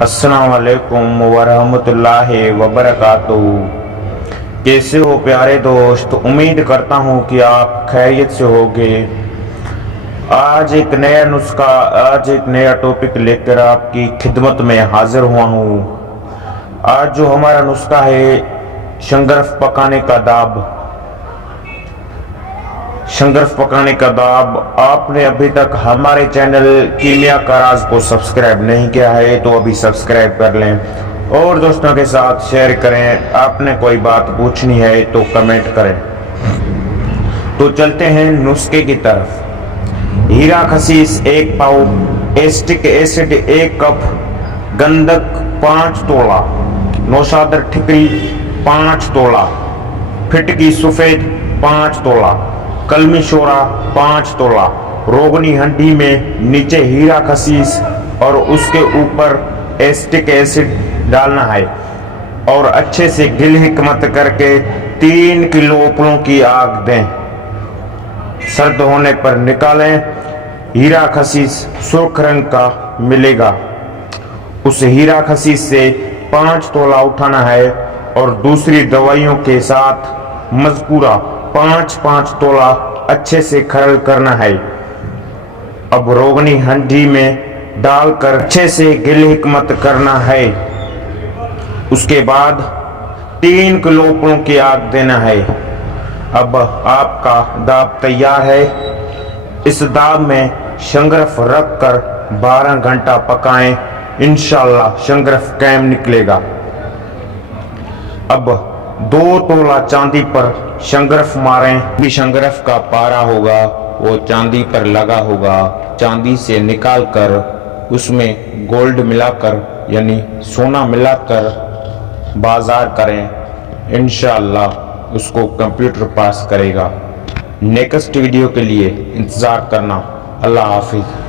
السلام علیکم ورحمۃ اللہ وبرکاتہ۔ کیسے ہو پیارے دوست؟ امید کرتا ہوں کہ آپ خیریت سے ہوگے۔ آج ایک نیا نسخہ، آج ایک نیا ٹاپک لے کر آپ کی خدمت میں حاضر ہوا ہوں۔ آج جو ہمارا نسخہ ہے شنگرف پکانے کا داب۔ شنگرف پکانے کا داب۔ آپ نے ابھی تک ہمارے چینل کیمیا کا راز کو سبسکرائب نہیں کیا ہے تو ابھی سبسکرائب کر لیں اور دوستوں کے ساتھ شیئر کریں۔ آپ نے کوئی بات پوچھنی ہے تو کمنٹ کریں۔ تو چلتے ہیں نسخے کی طرف۔ ہیرا خسیس 1 پاؤ، ایسٹک ایسڈ 1 کپ، گندک 5 تولا، نوشادر ٹھکری 5 تولا، پھٹکی سفید 5 تولا، کلمی شورا 5 تولا، روغنی ہنڈی میں نیچے ہیرا خسیس اور اس کے اوپر ایسٹک ایسڈ ڈالنا ہے اور اچھے سے گل حکمت کر کے 3 کلو اپلوں کی آگ دیں۔ سرد ہونے پر نکالیں۔ ہیرا خسیس سرخ رنگ کا ملے گا۔ اس ہیرا خسیس سے 5 تولا اٹھانا ہے اور دوسری دوائیوں کے ساتھ مذکورہ 5 تولا اچھے سے کھرل کرنا ہے۔ اب روغنی ہنڈی میں ڈال کر اچھے سے گل حکمت کرنا ہے۔ اس کے بعد 3 کلو اپلوں کی آگ دینا ہے۔ اب آپ کا داب تیار ہے۔ اس داب میں شنگرف رکھ کر 12 گھنٹہ پکائیں، انشاءاللہ شنگرف قائم نکلے گا۔ اب 2 تولا چاندی پر شنگرف ماریں۔ بھی شنگرف کا پارا ہوگا وہ چاندی پر لگا ہوگا۔ چاندی سے نکال کر اس میں گولڈ ملا کر یعنی سونا ملا کر بازار کریں، انشاءاللہ اس کو کمپیوٹر پاس کرے گا۔ نیکسٹ ویڈیو کے لیے انتظار کرنا۔ اللہ حافظ۔